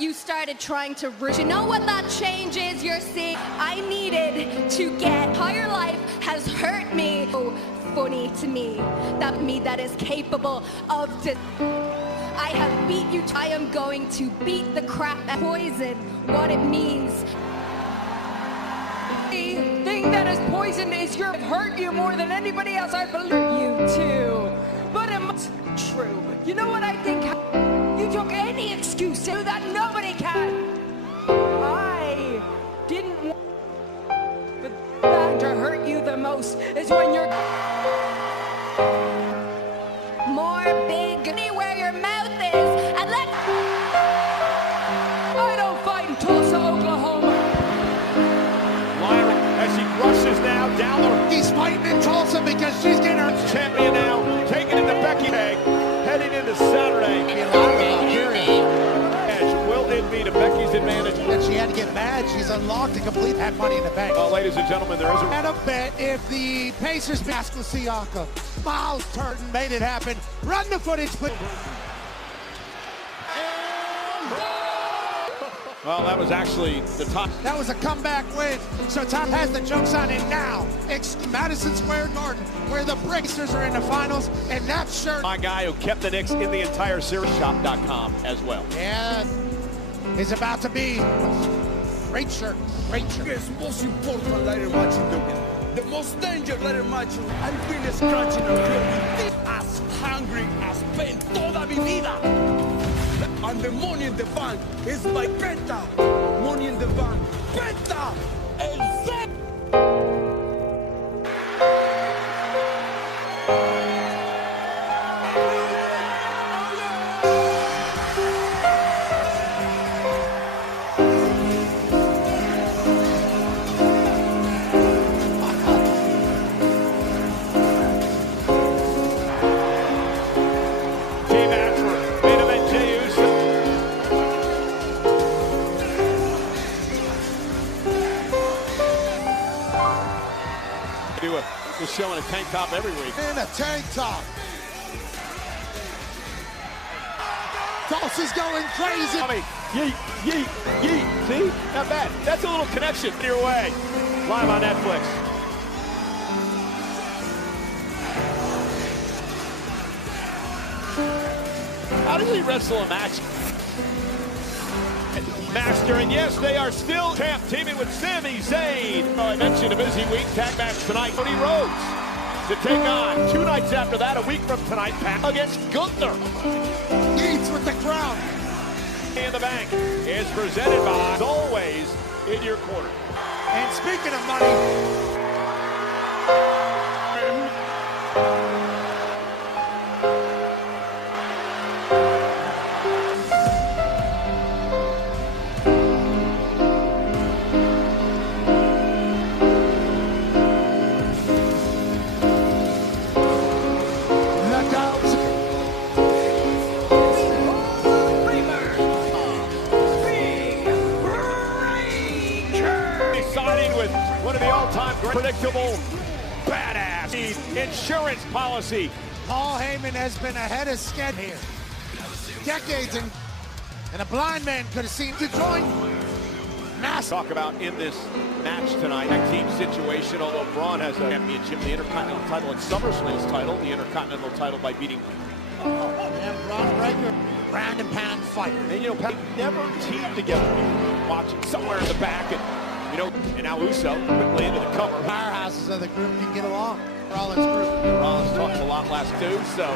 you started trying to you know what that change is you're seeing? I needed to get higher life has hurt me. So funny to me that is capable of I have beat you. I am going to beat the crap out of poison. What it means. The thing that is poisoned is your hurt you more than anybody else. I believe you too, but it's true. You know what I think? You took any excuse to that nobody can. I didn't want, but that to hurt you the most is when you're more big where your mouth is, and let I don't fight in Tulsa, Oklahoma. Lyra, as he rushes now down the... He's fighting in Tulsa because she's getting her champion now, taking it to Becky Lynch, heading into Saturday. Will it be to Becky's advantage? That she had to get mad. She's unlocked to complete that Money in the Bank. Well, ladies and gentlemen, there is a... And a bet if the Pacers pass Siakam. Miles Turton made it happen. Run the footage, please. Well, that was actually the top. That was a comeback win. So Tom has the jokes on it now. It's Madison Square Garden, where the Pacers are in the finals, and that shirt. My guy who kept the Knicks in the entire series, shop.com as well. Yeah, is about to be. Great shirt, great shirt. It's most important ladder match in the world. The most dangerous ladder match. I've been scratching a real as hungry as pain toda mi vida. And the Money in the Bank is my beta. Money in the Bank, beta. El Zep. We're showing a tank top every week. In a tank top. Tulsa's going crazy. Yeet, yeet, yeet. See? Not bad. That's a little connection your way. Live on Netflix. How does he wrestle a match? Master, and yes, they are still champ, teaming with Sami Zayn. Well, I mentioned a busy week. Tag match tonight. Cody Rhodes to take on 2 nights after that, a week from tonight, Pat against Gunther. Eats with the crown. In the Bank is presented by, as always, in your corner. And speaking of money. With one of the all-time great, predictable, badass insurance policy. Paul Heyman has been ahead of schedule here. Decades, and a blind man could have seen to join. Talk about in this match tonight, tag team situation, although Braun has a championship, the Intercontinental title, and SummerSlam's title, the Intercontinental title by beating... And Braun Breaker, ground and pound fight. And, you know, Pat never teamed together. Watching somewhere in the back, and you know, and now Uso quickly into the cover. Powerhouses of the group can get along. Rollins group. Rollins talked a lot last too, so.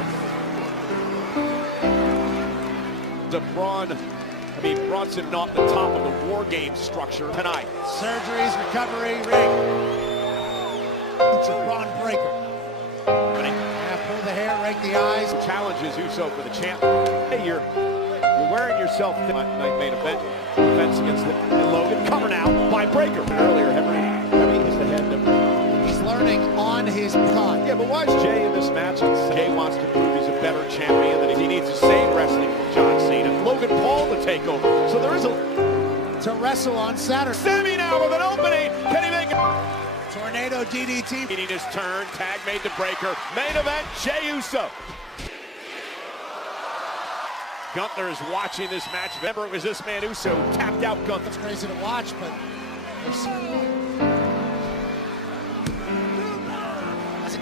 The Braun, Bronson off the top of the War Games structure tonight. Surgeries, recovery, ring. It's a Braun Breaker. Yeah, pull the hair, rake the eyes. Challenges Uso for the champ. Hey, you're wearing yourself main event defense against Logan. Cover now by Breaker. Earlier, Henry is the head of. He's learning on his cut. Yeah, but why is Jay in this match? Jay wants to prove he's a better champion, that he needs to save wrestling from John Cena. Logan Paul to take over. So there is to wrestle on Saturday. Sami now with an opening. Can he make it? Tornado DDT. Meeting his turn. Tag made to Breaker. Main event, Jey Uso. Gunther is watching this match. Remember, it was this man Uso tapped out Gunther. It's crazy to watch, but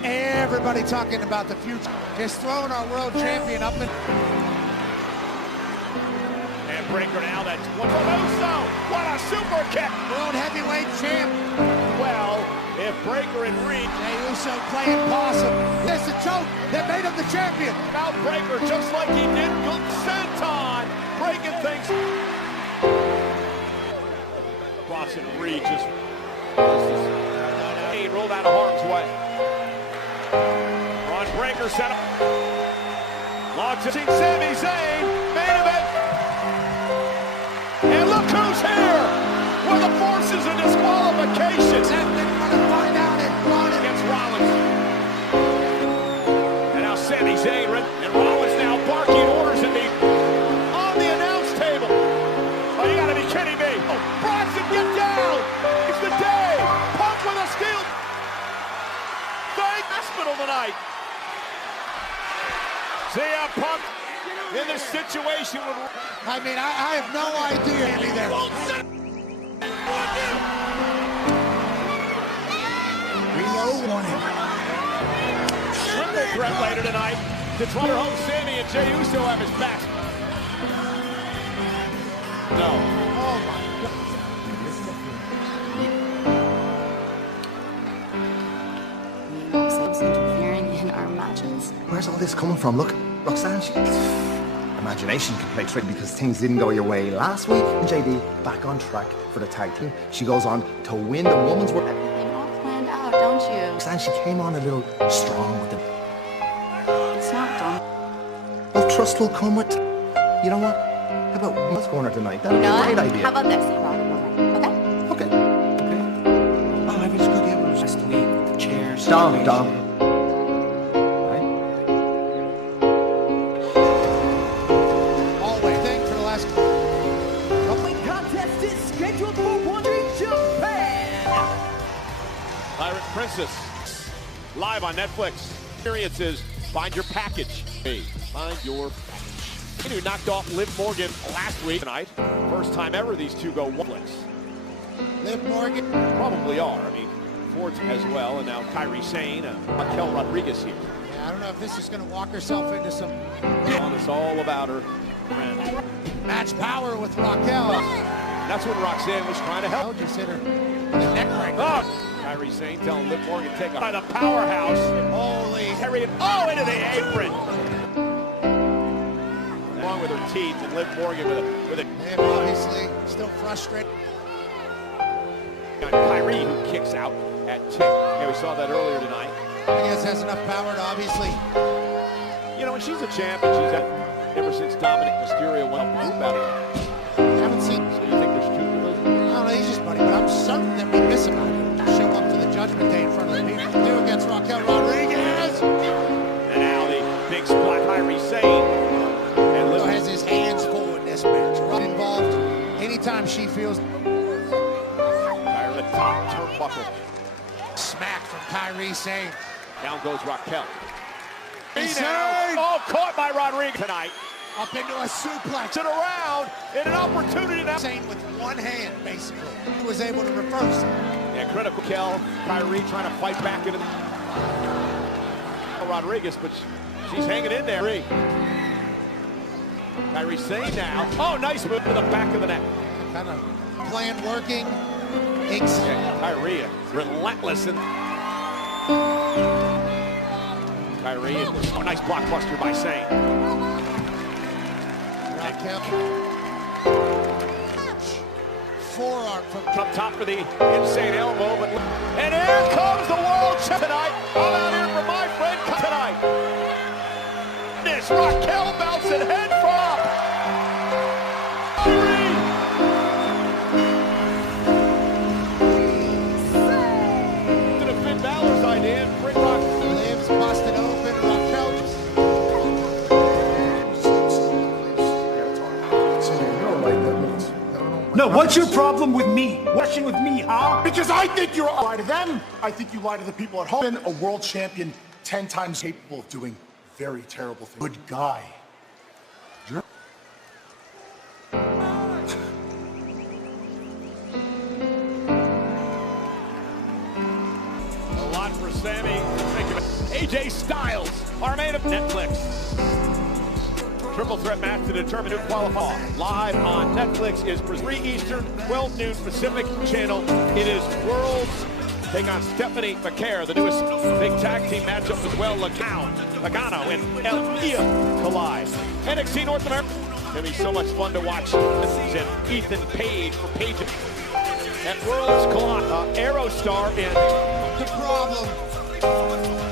everybody talking about the future. Just throwing our world champion up and Breaker now, that's one from Uso. What a super kick. world heavyweight champ. Well, if Breaker and Reed. Jey Uso playing possum. There's a choke that made him the champion. Now Breaker, just like he did, senton, breaking things. Boston Reed just he rolled out of harm's way. Ron Breaker set up. Launch to Sami Zayn, main event. And look who's here with the forces of disqualification. They're going to find out and run Against Rollins. And now Sami Zayn and Rollins now barking orders at me on the announce table. Oh, you gotta be kidding me. Oh, Bronson, get down. It's the day. Punk with a steel. Thank hospital tonight. CM Punk in this situation with... I mean, I have no idea either. Reload warning. Triple threat later tonight to try to hold Sami and Jey Uso have his back. No. Oh my God. Seems interfering in our matches. Where's all this coming from? Look, Roxanne, imagination can play trick because things didn't go your way last week. And JD back on track for the tag team. She goes on to win the women's world. Everything all planned out, don't you? Roxanne, she came on a little strong with the... It's not done. Well, trust will come with... You know what? How about what's going on tonight? That'd be No, a great idea. how about this? Okay? Okay. Oh, I was good. It was just the week with the chairs. Dom. Always thing for the last Contest is scheduled for one in Japan. Pirate Princess, live on Netflix. Experiences, find your package. Hey, find your package. Who knocked off Liv Morgan last week tonight. First time ever these two go one-flicks. Liv Morgan. Probably are. I mean, Ford as well, and now Kairi Sane, Raquel Rodriguez here. Yeah, I don't know if this is going to walk herself into some It's all about her friend. match power with Raquel. That's what Roxanne was trying to help. Just hit her with a neck breaker. Oh, Kairi Sane telling Liv Morgan to take a by the powerhouse. Holy. Harriet, into the apron. Along with her teeth, and Liv Morgan with a And obviously still frustrated. Kyrie who kicks out at 10. Yeah, we saw that earlier tonight. I guess has enough power to obviously. You know, when she's a champ, and she's had ever since Dominic Mysterio went up about it. Haven't seen. So you think there's two to lose? I don't know, he's just funny, but I'm certain that we miss him. Show up to the Judgment Day in front of the people. Do against Raquel Rodriguez. And now the big spot, Kairi Sane. And Liv Liv has his hands full in this match. Right involved. Anytime she feels Kyrie, the top turnbuckle. smack from Kairi Sane. Down goes Raquel. Sane! Oh, caught by Rodriguez tonight. Up into a suplex. Turn around in an opportunity now. Sane with one hand, basically. He was able to reverse it. Yeah, critical kill. Kyrie trying to fight back into the Rodriguez, but she's hanging in there. Kyrie Sane now. Oh, nice move to the back of the neck. Kind of plan working. Kyrie, relentless. And Kyrie, oh, nice blockbuster by Sane. Raquel. Forearm from Up top for the insane elbow, but and here comes the world champ tonight. I'm out here for my friend tonight. This Raquel bouncing head from to the Finn Balor's idea and bring Rock. Liv's busted open. Raquel just. No, what's your problem with me? Question with me, huh? Because I think you're lie to them. I think you lie to the people at home. Been a world champion 10 times capable of doing very terrible things. Good guy. AJ Styles are made of Netflix. Triple threat match to determine who qualifies. Live on Netflix is 3 Eastern, 12 noon Pacific channel. It is Worlds. Take on Stephanie McCare, the newest big tag team matchup as well. Logano and El Idolo collide. NXT North America. It'll be so much fun to watch this season. Ethan Page for Page. At Worlds collide. Aerostar and The problem.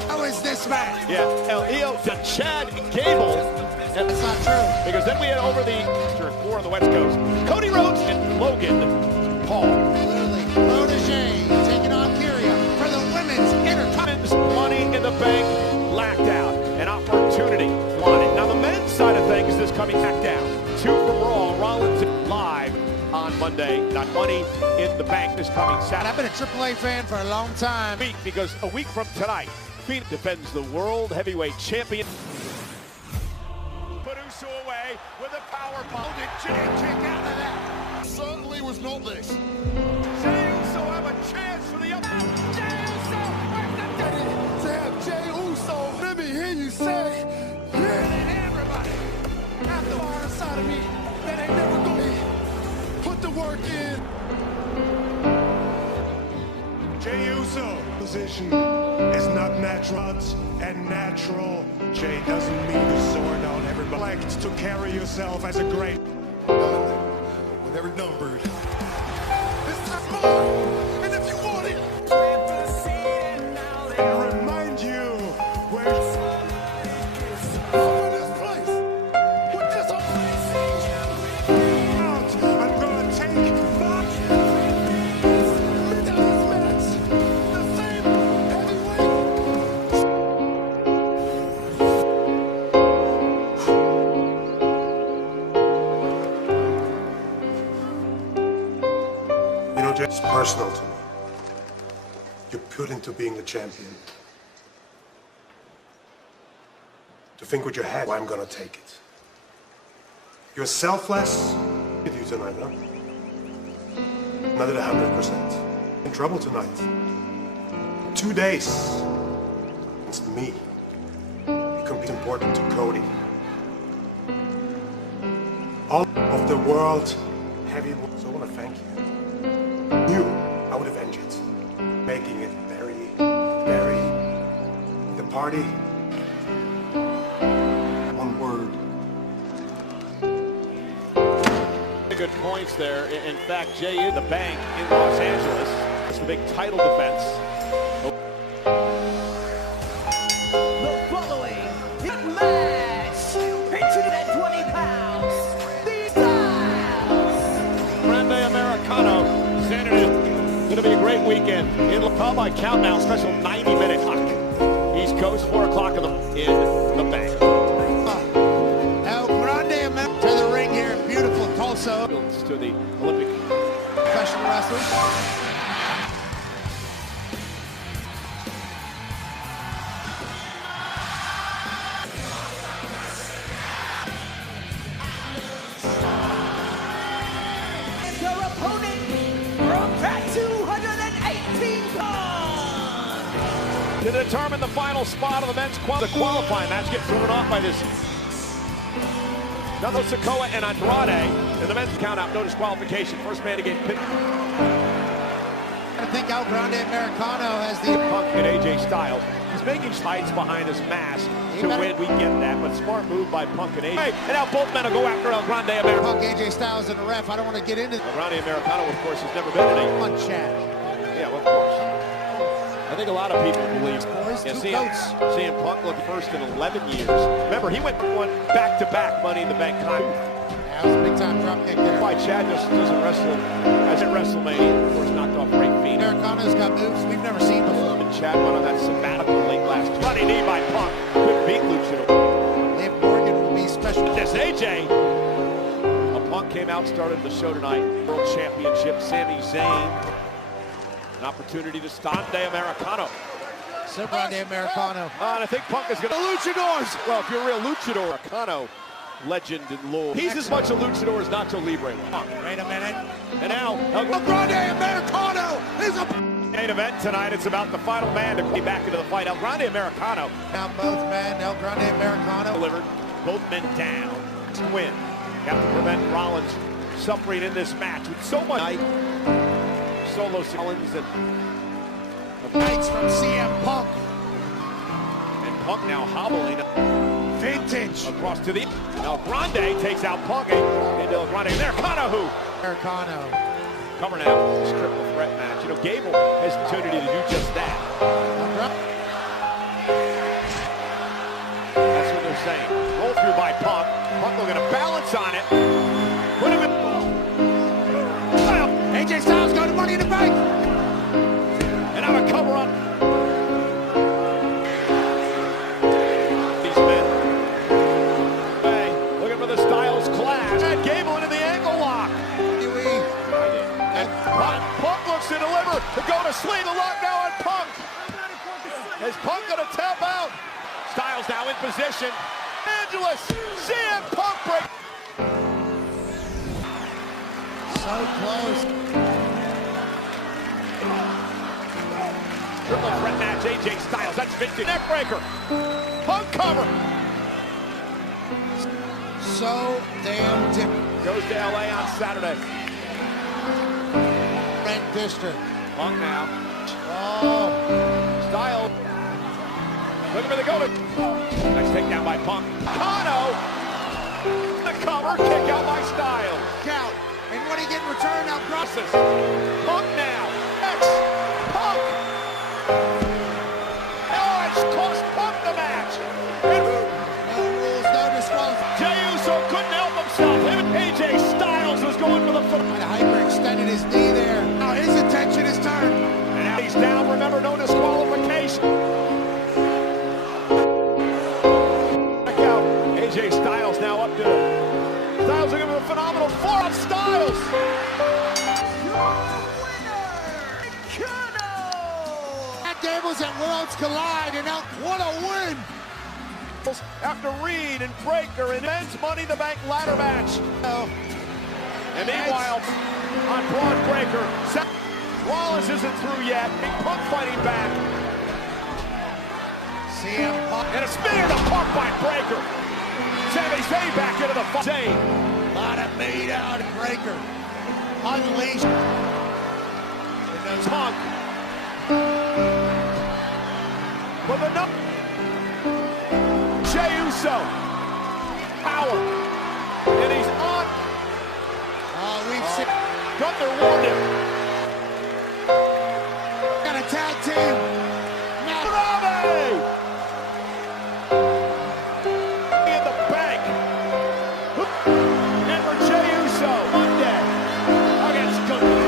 How is this man? yeah, El Idolo to Chad Gable. That's not true. Because then we had over the 4 on the West Coast. Cody Rhodes and Logan Paul. Literally, protege taking on Kyria for the women's Women's Money in the Bank lacked out. An opportunity wanted. Now the men's side of things is coming back down. 2 from Raw. Rollins live on Monday. Not Money in the Bank is coming Saturday. I've been a AAA fan for a long time. Because a week from tonight, Phoenix defends the World Heavyweight Champion. Put Uso away with a power bomb. Kick out of that. Certainly was not this. Jey Uso have a chance for the up. Jey Uso with the To have Jey Uso, let me hear you say, yeah, Everybody, have the fire inside of me that ain't never gonna put the work in. Jey Uso position is not natural, and natural. Jey doesn't mean to sword on everybody. Like to carry yourself as a great. With every numbered. This is more, and if you want it, I remind you where over this place. With this out, I'm gonna take my match. The same heavyweight. You know, it's personal to me. You're put into being the champion. To think with your head, well, I'm gonna take it. You're selfless. With you tonight, huh? Not at 100%. In trouble tonight. 2 days. It's me. It's important to Cody. All of the world heavyweight. So I want to thank you. You, I would avenge it. Making it very, the party. One word. Good points there. In fact, Jey in the Bank in Los Angeles. It's the big title defense. The following match, 120 pounds, the Styles. Grande Americano. Saturday is going to be a great weekend. It'll come by count now, special 90-minute clock. East Coast, 4 o'clock in the Bank. El Grande Americano to the ring here in beautiful Tulsa. To the Olympic Professional wrestlers. Your opponent from that 218 pounds. to determine the final spot of the men's qualifying match. Get thrown off by this Nando Sikoa and Andrade. And the men's count out, no disqualification. First man to get picked. I think El Grande Americano has the Punk and AJ Styles. He's making hides behind his mask to win. We get that, but smart move by Punk and AJ. Hey, and now both men will go after El Grande Americano. Punk, AJ Styles, and the ref. I don't want to get into El Grande Americano, of course, has never been in a one chat. Yeah, well, of course. I think a lot of people believe CM Punk looked first in 11 years. Remember, he went one back-to-back Money in the Bank time. That was a big-time drop kick there. Why Chad just doesn't wrestle as at WrestleMania. Of course, knocked off Ray Phoenix. Americano's got moves we've never seen before. And Chad went on that sabbatical late last year. Running knee by Punk. Couldn't beat Luchador. Liv Morgan will be special. This AJ. A Punk came out, started the show tonight. World Championship, Sami Zayn. An opportunity to stop Grande Americano. Grande Americano. And I think Punk is going to luchadors. Well, if you're a real luchador, Americano, legend and lore. He's as much a luchador as Nacho Libre. Wait a minute. And now, El Grande Americano is a... Main event tonight, it's about the final man to be back into the fight. El Grande Americano. Now both men, El Grande Americano. Delivered, both men down. Win. Got to prevent Rollins suffering in this match with so much night. Solo Rollins and Fights from CM Punk. And Punk now hobbling. Vintage. Across to the El Grande takes out Punk into El Grande. There, Kanahu. Americano. Cover now. This triple threat match. You know, Gable has the opportunity to do just that. That's what they're saying. Roll through by Punk. Punk looking to balance on it. Put him in. AJ Styles going to Money in the Bank. And now a cover on. These men. Hey, looking for the Styles clash. And Gable into the ankle lock. And Punk looks to deliver. To go to sleep. The lock now on Punk. Is Punk going to tap out? Styles now in position. Angeles. CM Punk break. So close. Triple threat match, AJ Styles, that's vintage. Neckbreaker, Punk cover. So damn different. Goes to LA on Saturday. Red District. Punk now. Oh. Styles. Looking for the go-to. Next takedown by Punk. Kano. The cover, kick out by Styles. Count. And what do you get in return now? Crosses. Punk now. X. Punk. Oh, it's cost Punk the match. No rules, no disqualification. Jey Uso couldn't help himself. Him and AJ Styles was going for the foot. And hyperextended his knee there. Now his attention is turned. And now he's down. Remember, no disqualification. Back out. AJ Styles now up to it. Styles looking for the phenomenal forearm. Styles. Gables and Worlds collide, and now what a win! After Reed and Breaker and men's Money in the Bank ladder match. And meanwhile, on Braun Breaker, Rollins isn't through yet. Big Punk fighting back. CM Punk. And a spear to Punk by Breaker. Sami Zayn back into the fight. Zayn. A lot of meat out of Breaker. Unleashed. Punk. For the number. Jey Uso. Power. And he's on. We've seen. Gunther warned him. Got a tag team. In the bank. And for Jey Uso. Monday. Against Gunther.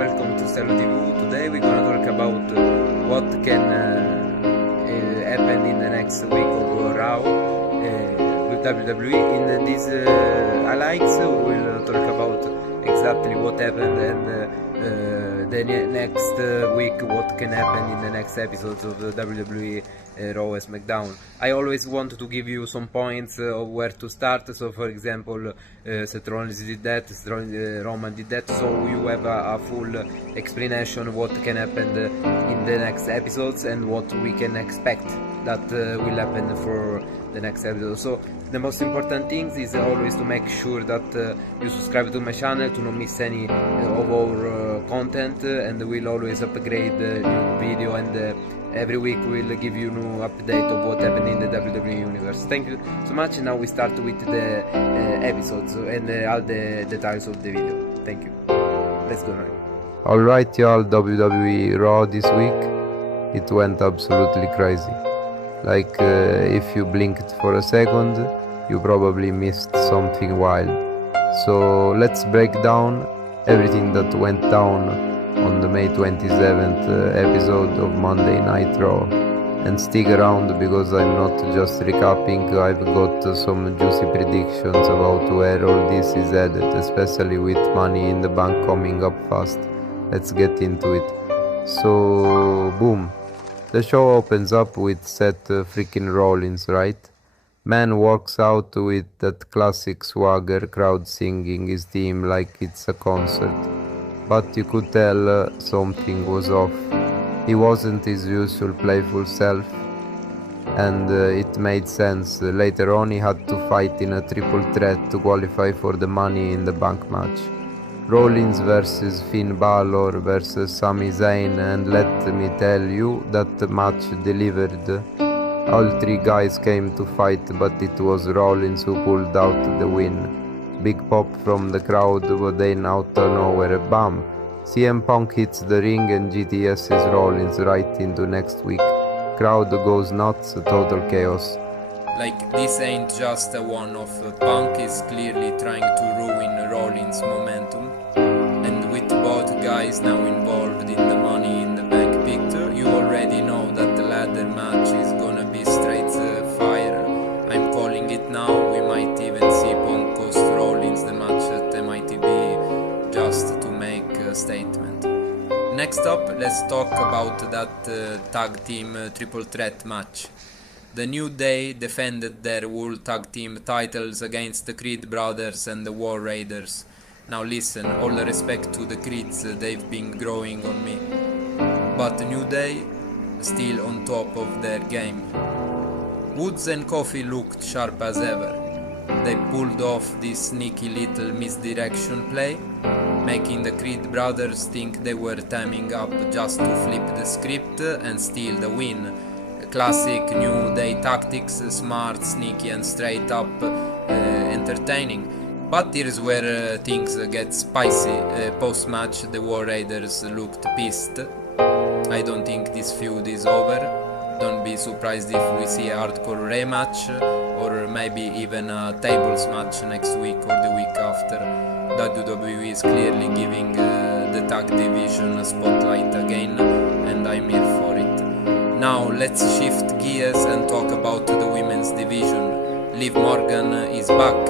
welcome to Stello TV. Today we're gonna talk about what can happen in the next week of Raw with WWE. In these highlights we will talk about exactly what happened and the next week what can happen in the next episodes of the WWE Raw and SmackDown. I always want to give you some points of where to start. So for example, Seth Rollins did that, Roman did that, so you have a full explanation of what can happen in the next episodes and what we can expect that will happen for the next episode. So the most important thing is always to make sure that you subscribe to my channel to not miss any of our content, and we'll always upgrade the new video, and every week we'll give you new update of what happened in the WWE universe. Thank you so much. Now we start with the episodes and all the details of the video. Thank you. Let's go now. Alright y'all, WWE Raw this week, it went absolutely crazy. Like if you blinked for a second, you probably missed something wild. So let's break down everything that went down on the May 27th episode of Monday Night Raw. And stick around because I'm not just recapping, I've got some juicy predictions about where all this is headed, especially with Money in the Bank coming up fast. Let's get into it. So, boom. The show opens up with Seth freaking Rollins, right? Man walks out with that classic swagger, crowd singing his theme like it's a concert. But you could tell something was off. He wasn't his usual playful self, and it made sense. Later on he had to fight in a triple threat to qualify for the Money in the Bank match. Rollins versus Finn Balor versus Sami Zayn, and let me tell you that the match delivered. All three guys came to fight, but it was Rollins who pulled out the win. Big pop from the crowd, but then out of nowhere, bam! CM Punk hits the ring and GTS's Rollins right into next week. Crowd goes nuts, total chaos. Like, this ain't just a one-off. Punk is clearly trying to ruin Rollins' momentum, and with both guys now involved in the Money in the Bank picture, you already know that the ladder match is gonna be straight fire. I'm calling it now. We might even see Punk cost Rollins the match at MITB just to make a statement. Next up, let's talk about that tag team triple threat match. The New Day defended their World Tag Team titles against the Creed Brothers and the War Raiders. Now listen, all the respect to the Creeds, they've been growing on me. But the New Day, still on top of their game. Woods and Coffey looked sharp as ever. They pulled off this sneaky little misdirection play, making the Creed Brothers think they were timing up just to flip the script and steal the win. Classic New Day tactics, smart, sneaky and straight up entertaining. But here's where things get spicy. Post-match the War Raiders looked pissed. I don't think this feud is over. Don't be surprised if we see a hardcore rematch, or maybe even a tables match next week or the week after. WWE is clearly giving the tag division a spotlight again, and I'm here for it. Now let's shift gears and talk about the women's division. Liv Morgan is back.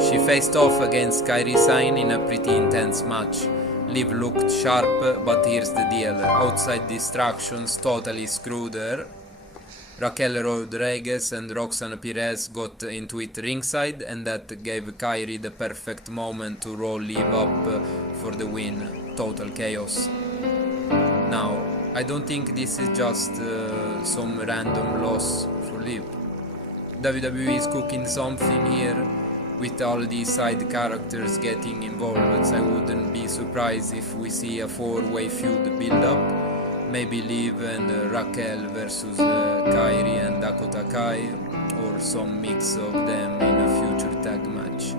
She faced off against Kairi Sane in a pretty intense match. Liv looked sharp, but here's the deal. Outside distractions totally screwed her. Raquel Rodriguez and Roxanne Perez got into it ringside, and that gave Kairi the perfect moment to roll Liv up for the win. Total chaos. Now, I don't think this is just some random loss for Liv. WWE is cooking something here with all these side characters getting involved. I wouldn't be surprised if we see a four-way feud build up. Maybe Liv and Raquel versus Kairi and Dakota Kai, or some mix of them in a future tag match.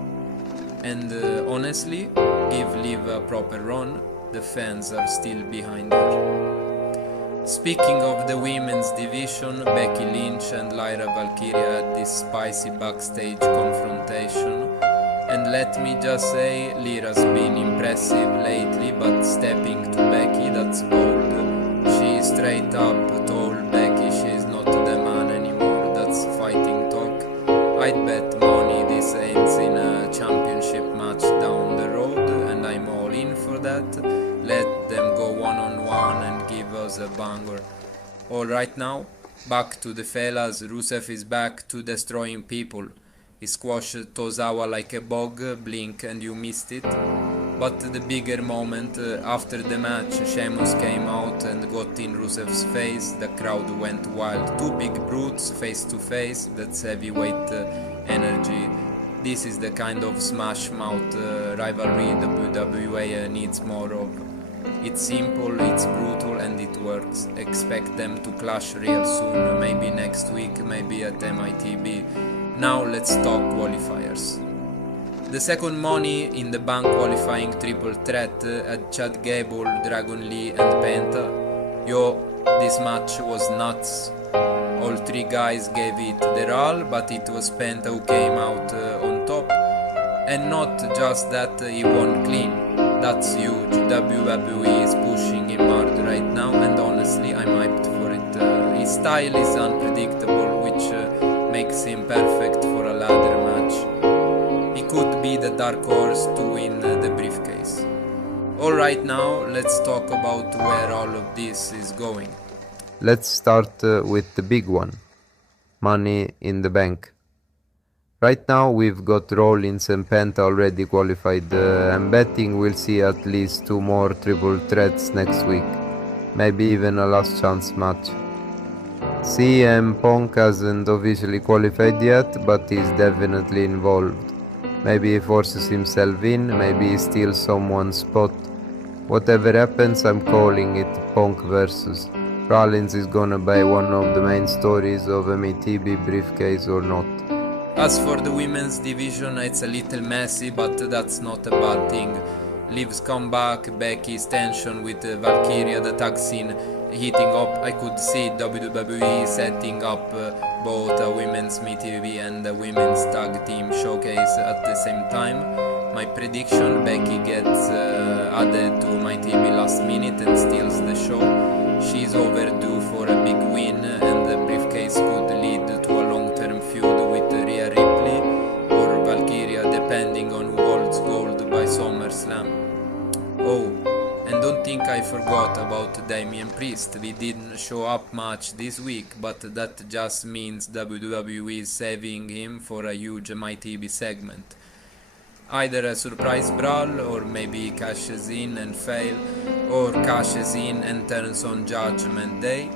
And honestly, give Liv a proper run, the fans are still behind her. Speaking of the women's division, Becky Lynch and Lyra Valkyria had this spicy backstage confrontation, And let me just say, Lyra's been impressive lately, but stepping to Becky, that's bold. She straight up told Becky she's not the man anymore, that's fighting talk. I'd bet money this ends in a championship match down the road, and I'm all in for that. Let them go one-on-one and give us a banger. Alright now, back to the fellas. Rusev is back to destroying people. He squashed Tozawa like a bog, blink and you missed it. But the bigger moment, after the match, Sheamus came out and got in Rusev's face. The crowd went wild. Two big brutes face to face, that's heavyweight energy. This is the kind of smash mouth rivalry the WWE needs more of. It's simple, it's brutal, and it works. Expect them to clash real soon, maybe next week, maybe at MITB. Now let's talk qualifiers. The second Money in the Bank qualifying triple threat had Chad Gable, Dragon Lee and Penta. Yo, this match was nuts. All three guys gave it their all, but it was Penta who came out on top. And not just that, he won clean. That's huge. WWE is pushing him hard right now, and honestly I'm hyped for it. His style is unpredictable, which makes him perfect for a ladder match. He could be the dark horse to win the briefcase. Alright now, let's talk about where all of this is going. Let's start with the big one. Money in the Bank. Right now we've got Rollins and Penta already qualified. I'm betting we'll see at least 2 more triple threats next week. Maybe even a last chance match. CM Punk hasn't officially qualified yet, but he's definitely involved. Maybe he forces himself in, maybe he steals someone's spot. Whatever happens, I'm calling it Punk versus. Rollins is gonna buy one of the main stories of MTB briefcase or not. As for the women's division, it's a little messy, but that's not a bad thing. Liv's comeback, Becky's tension with Valkyria, the tag scene heating up. I could see WWE setting up both a women's MTV and a women's tag team showcase at the same time. My prediction, Becky gets added to MTV last minute and steals the show. She's overdue for a big win, and the briefcase could lead to a long-term feud with Rhea Ripley or Valkyria, depending on who holds gold by SummerSlam. Oh, and don't think I forgot about Damian Priest. We didn't show up much this week, but that just means WWE is saving him for a huge MITB segment. Either a surprise brawl, or maybe he cashes in and fail, or cashes in and turns on Judgment Day.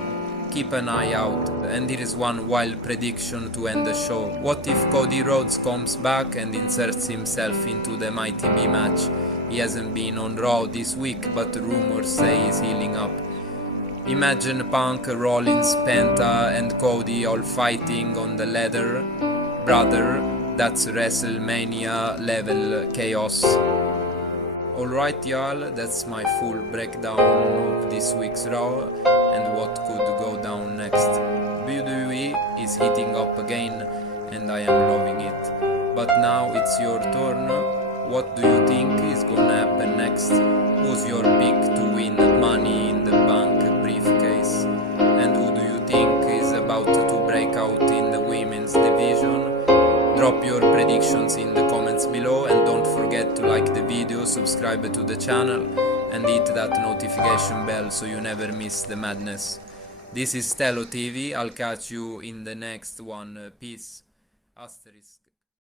Keep an eye out. And here is one wild prediction to end the show. What if Cody Rhodes comes back and inserts himself into the MITB match? He hasn't been on Raw this week, but rumors say he's healing up. Imagine Punk, Rollins, Penta and Cody all fighting on the ladder. Brother, that's WrestleMania level chaos. Alright y'all, that's my full breakdown of this week's Raw and what could go down next. WWE is heating up again and I am loving it. But now it's your turn. What do you think is gonna happen next? Who's your pick to win Money in the Bank briefcase? And who do you think is about to break out in the women's division? Drop your predictions in the comments below and don't forget to like the video, subscribe to the channel and hit that notification bell so you never miss the madness. This is Stello TV, I'll catch you in the next one. Peace. Asterisk.